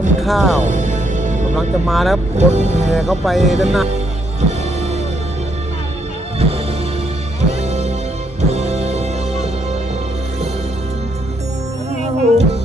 ต้นข้าวกำลังจะมาแล้วคนแห่เข้าไปด้านหน้าศู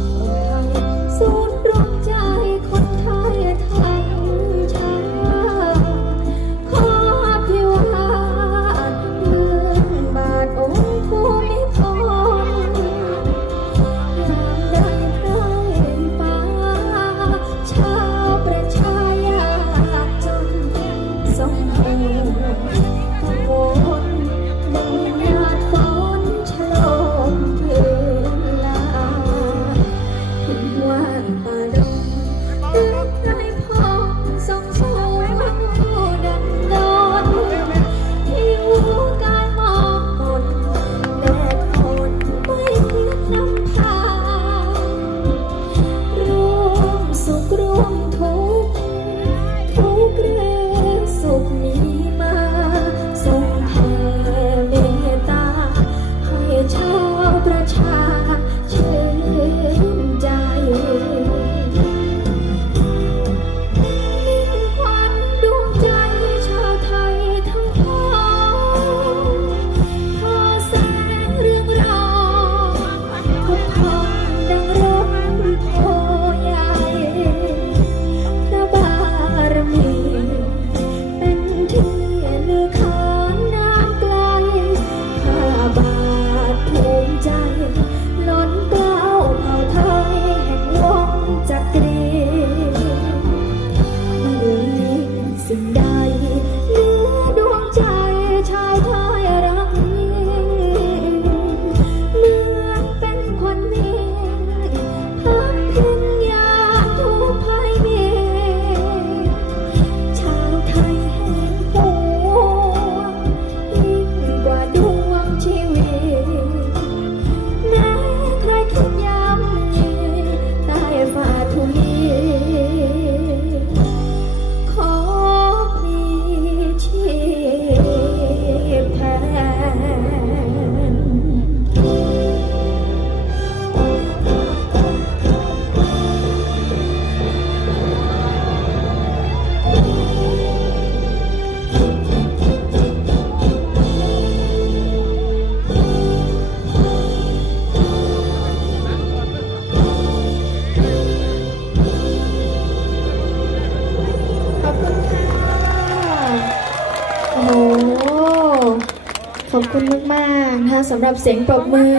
ขอบคุณมากๆนะคะสำหรับเสียงปรบมือ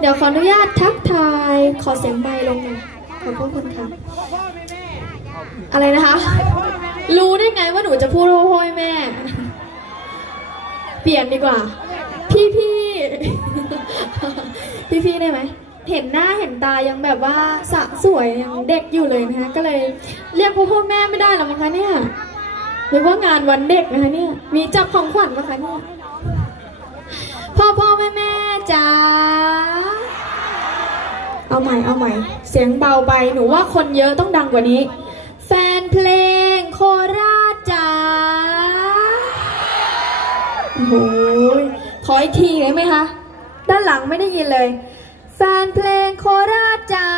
เดี๋ยวขออนุญาตทักทาย ขอเสียงไมค์ลงหน่อยขอบพระคุณค่ะอะไรนะคะ รู้ได้ไงว่าหนูจะพูดว่าพ่อแม่ เปลี่ยนดีกว่า พี่พี่พี่พี่ได้ไหมเห็นหน้าเห็นตายังแบบว่าสะสวยยังเด็กอยู่เลยนะคะก็เลยเรียกพ่อพ่อแม่ไม่ได้หรอกมั้งคะเนี่ยหรือว่างานวันเด็กนะคะเนี่ยมีจับของขวัญไหมคะเนี่ย พ่อพ่อแม่แม่จ้าเอาใหม่เอาใหม่ เสียงเบาไปหนูว่าคนเยอะต้องดังกว่านี้ แฟนเพลงโคราชจ้าโอ้โหขออีกทีได้ไหมคะ ด้านหลังไม่ได้ยินเลย แฟนเพลงโคราชจ้า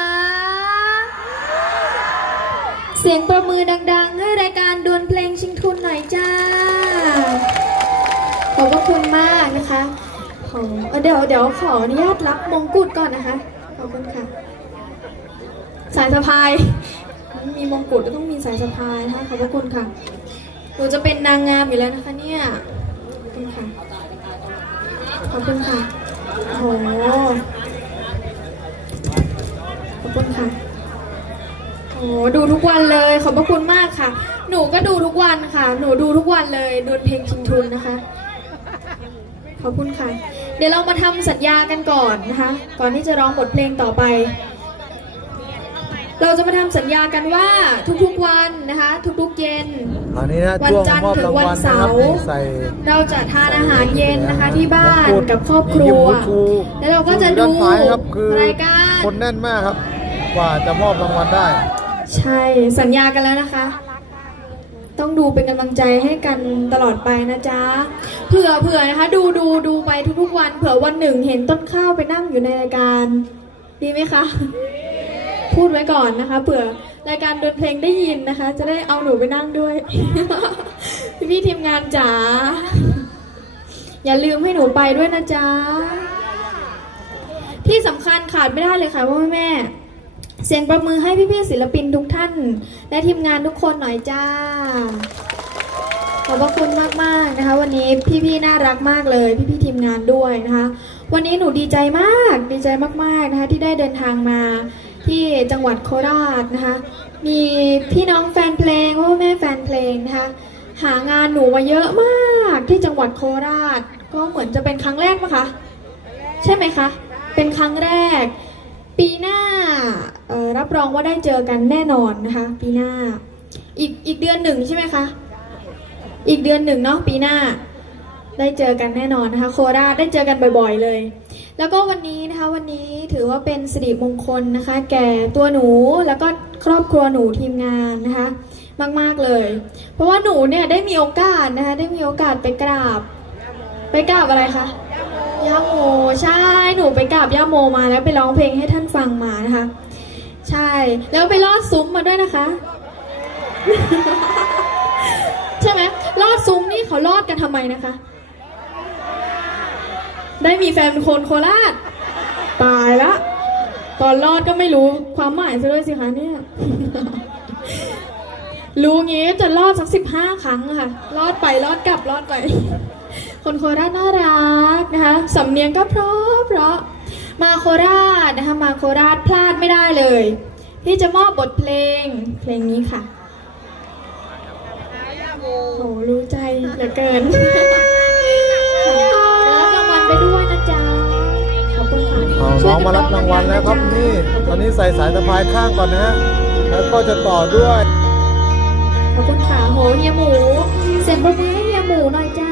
เสียงประมือดัง ๆ ให้รายการดวลเพลงชิงทุนหน่อยจ้า ขอบพระคุณมากนะคะ ขอเออเดี๋ยวเดี๋ยวขออนุญาตรับมงกุฎก่อนนะคะ ขอบคุณค่ะ สายสะพาย มีมงกุฎก็ต้องมีสายสะพายนะคะขอบพระคุณค่ะ หนูจะเป็นนางงามอยู่แล้วนะคะเนี่ย ขอบคุณค่ะ ขอบคุณค่ะ โอ้โหขอบคุณค่ะ โอ้ดูทุกวันเลย ขอบพระคุณมากค่ะ หนูก็ดูทุกวันค่ะ หนูดูทุกวันเลยดวลเพลงชิงทุนนะคะ ขอบคุณค่ะ ดี๋ยวเรามาทำสัญญากันก่อนนะคะ ก่อนที่จะร้องบทเพลงต่อไป เราจะมาทำสัญญากันว่าทุกๆวันนะคะ ทุกๆเย็น อันนี้นะวันช่วงจันทร์มอบถึงรางวันวัลนะเสาครับร์นี่ใส่เราจะทานอาหารเย็นนะคะที่บ้านมงกุฎกับครอบครัยิ้มวหูชูแล้วเราก็จะด้าดูนซ้ายครับคือรายการคนแน่นมากครับ กว่าจะมอบรางวัลได้ ใช่สัญญากันแล้วนะคะ ต้องดูเป็นกำลังใจให้กันตลอดไปนะจ๊ะเผื่อเผื่อนะคะ ดูดูดูไปทุกๆวัน เผื่อวันหนึ่งเห็นต้นข้าวไปนั่งอยู่ในรายการ ดีไหมคะ พูดไว้ก่อนนะคะเผื่อรายการดนเพลงได้ยินนะคะ จะได้เอาหนูไปนั่งด้วย พี่พี่ทีมงานจ๋าอย่าลืมให้หนูไปด้วยนะจ๊ะที่สำคัญขาดไม่ได้เลยค่ะพ่อแม่ เสียงประมือให้พี่ๆศิลปินทุกท่าน และทีมงานทุกคนหน่อยจ้า ขอบพระคุณมากๆนะคะ วันนี้พี่ๆน่ารักมากเลย พี่ๆทีมงานด้วยนะคะ วันนี้หนูดีใจมากดีใจมากๆนะคะที่ได้เดินทางมาที่จังหวัดโคราชนะคะ มีพี่น้องแฟนเพลงพ่อแม่แฟนเพลงนะคะหางานหนูมาเยอะมากที่จังหวัดโคราช ก็เหมือนจะเป็นครั้งแรกมั้งคะ ใช่ไหมคะ เป็นครั้งแรก ปีหน้า รับรองว่าได้เจอกันแน่นอนนะคะ ปีหน้า อีกอีกเดือนหนึ่งใช่ไหมคะอีกเดือนหนึ่งเนาะปีหน้า ได้เจอกันแน่นอนนะคะ โคราชได้เจอกันบ่อยๆเลย แล้วก็วันนี้นะคะวันนี้ถือว่าเป็นสิริมงคลนะคะ แก่ตัวหนูแล้วก็ครอบครัวหนูทีมงานนะคะ มากๆเลย เพราะว่าหนูเนี่ยได้มีโอกาสนะคะ ได้มีโอกาสไปกราบ ไปกราบอะไรคะย่าโมใช่หนูไปกราบย่าโมมาแล้วไปร้องเพลงให้ท่านฟังมานะคะ ใช่ แล้วไปลอดซุ้มมาด้วยนะคะ ใช่ไหมลอดซุ้มนี่เขาลอดกันทำไมนะคะ ได้มีแฟนเป็นคนโคราช ตายละตอนรอดก็ไม่รู้ความหมายซะด้วยสิคะเนี่ย รู้งี้จะรอดสักสิบห้าครั้งค่ะรอดไปรอดกลับรอดไป คนโคราชน่ารักนะคะสำเนียงก็เพราะเพราะ มาโคราชนะคะมาโคราชพลาดไม่ได้เลย ที่จะมอบบทเพลงเพลงนี้ค่ะโอ้โหรู้ใจเหลือเกินรับรางวัลไปด้วยนะจ๊ะขอบคุณค่ะเอาน้องมารับรางวัลแล้วครับนี่ ตอนนี้ใส่สายสะพายข้างก่อนนะฮะแล้วก็จะต่อด้วย ขอบคุณค่ะโหเฮียหมู เสียงปรบมือให้เฮียหมูหน่อยจ้า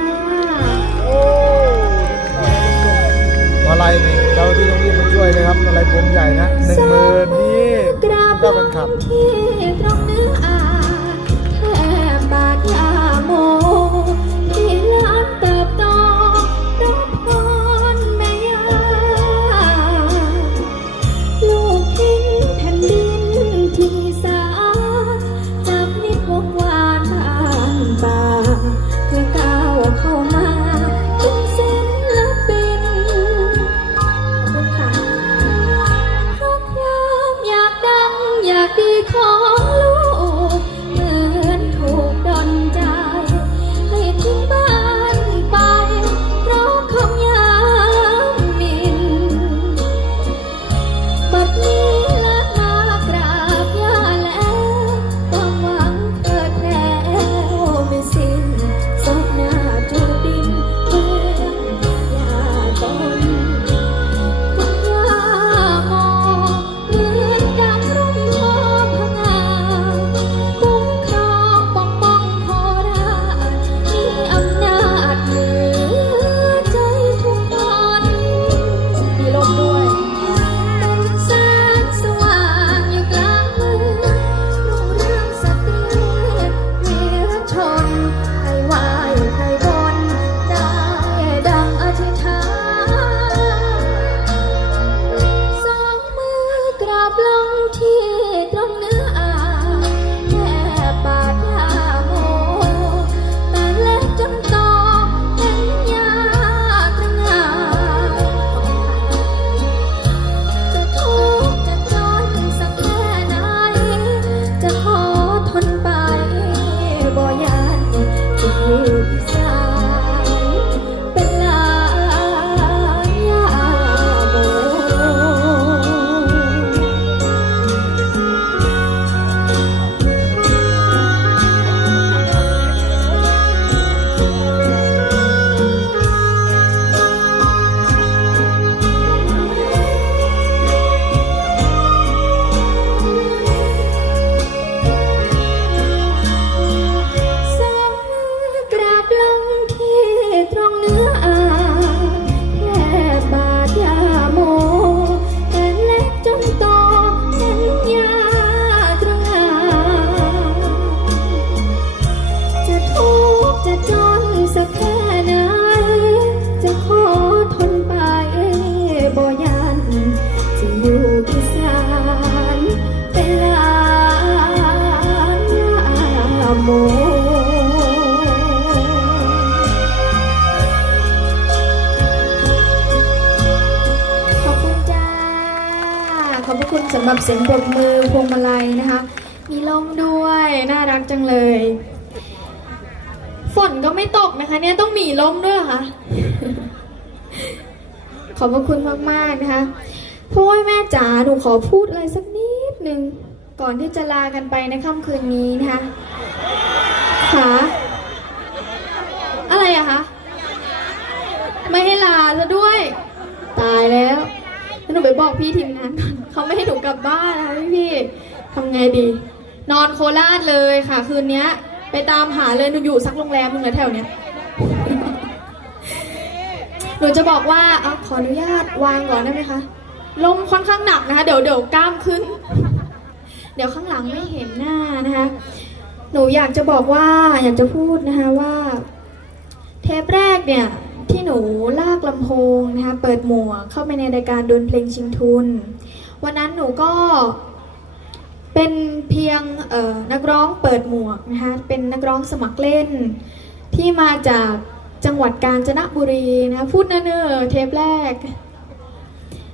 ที่ต้องรีบมาช่วยเลยครับอะไรผมใหญ่นะหนึ่งหมื่นนี่กราบก็เป็นขับ อบพระคุณสำหรับเสียงปรบมือพวงมาลัยนะคะ มีลมด้วย น่ารักจังเลย ฝนก็ไม่ตกนะคะ เนี่ยต้องมีลมด้วยเหรอคะขอบพระคุณมากๆนะคะพ่อแม่จ๋าหนูขอพูดอะไรสักนิดนึงก่อนที่จะลากันไปในค่ำคืนนี้นะคะค่ะอะไรอะคะ ไม่ให้ลาซะด้วย ตายแล้ว นูไปบอกพี่ทีมงานก่อนเขาไม่ให้หนูกลับบ้านนะคะพี่พี่ทำไงดี นอนโคราชเลยค่ะ คืนเนี้ย ไปตามหาเลยหนูอยู่สักโรงแรมหนึงเลแถวเนี้ยหนูจะบอกว่าเอาขออนุญาตวางก่อนได้ไหมคะลมค่อนข้างหนักนะคะ เดี๋ยวเดี๋ยวกล้ามขึ้น เดี๋ยวข้างหลังไม่เห็นหน้านะคะ หนูอยากจะบอกว่าอยากจะพูดนะคะว่า เทปแรกเนี่ย ที่หนูลากลำโพงนะคะเปิดหมวกเข้าไปในรายการดวลเพลงชิงทุน วันนั้นหนูก็เป็นเพียงนักร้องเปิดหมวกนะคะเป็นนักร้องสมัครเล่น ที่มาจากจังหวัดกาญจนบุรีนะคะพูดเนิ่นๆเทปแรก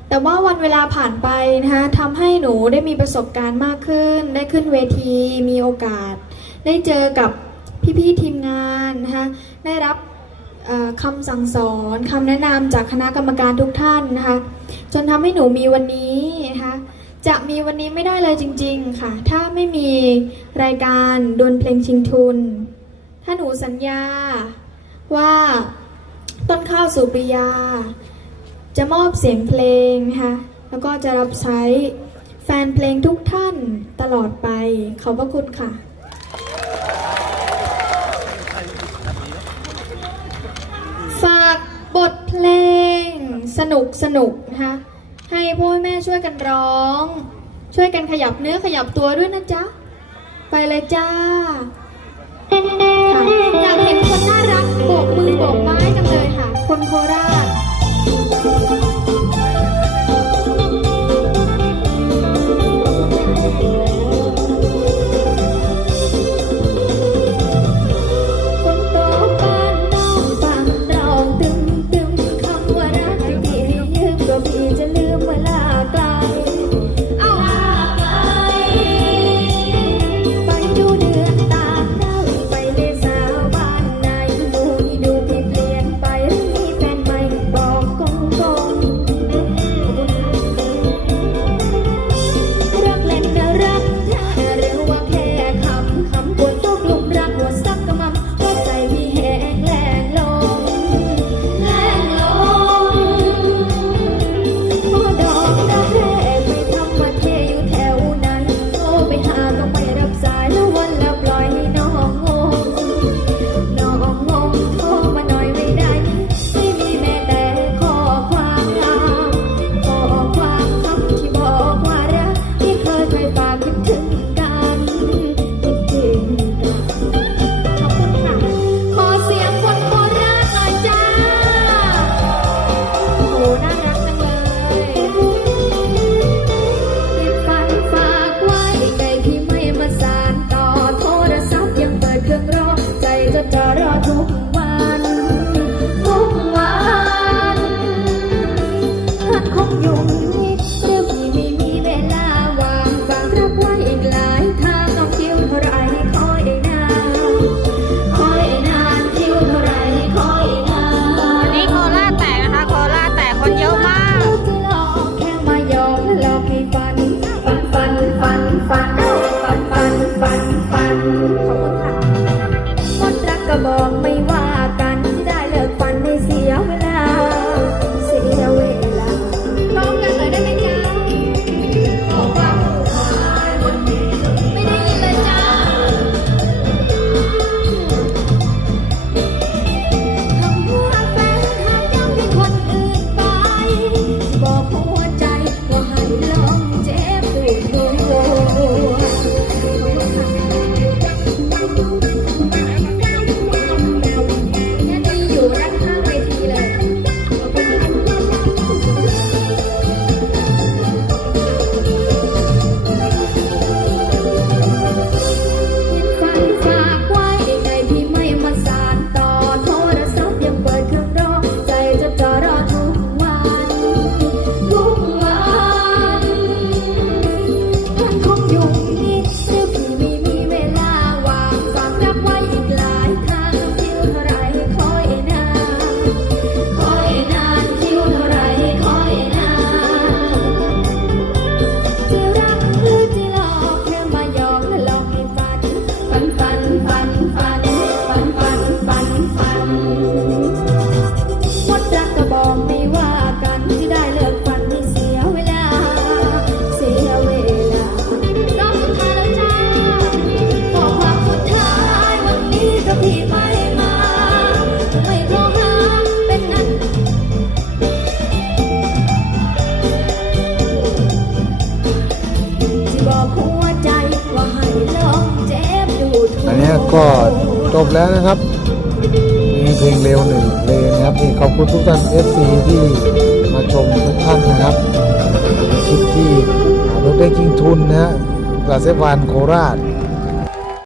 แต่ว่าวันเวลาผ่านไปนะคะทำให้หนูได้มีประสบการณ์มากขึ้น ได้ขึ้นเวทีมีโอกาส ได้เจอกับพี่ๆทีมงานนะคะได้รับ คำสั่งสอนคำแนะนำจากคณะกรรมการทุกท่านนะคะ จนทำให้หนูมีวันนี้นะคะจะมีวันนี้ไม่ได้เลยจริง ๆค่ะ ถ้าไม่มีรายการดวลเพลงชิงทุน ถ้าหนูสัญญาว่าต้นข้าวสุปริยา จะมอบเสียงเพลงนะคะแล้วก็จะรับใช้แฟนเพลงทุกท่านตลอดไปขอบพระคุณค่ะ ฝากบทเพ ลง สนุกสนุกนะคะให้พ่อแม่ช่วยกันร้อง ช่วยกันขยับเนื้อขยับตัวด้วยนะจ๊ะ ไปเลยจ้าอยากเห็นคนน่ารักโบกมือโบกไม้กันเลยค่ะ คนโคราช ก็จบแล้วนะครับ มีเพลงเร็วหนึ่งเพลงนะครับนี่ขอบคุณทุกท่าน FC ที่มาชมทุกท่านนะครับคลิปที่รถได้กิงทุนนะฮะกลาเซฟานโคราช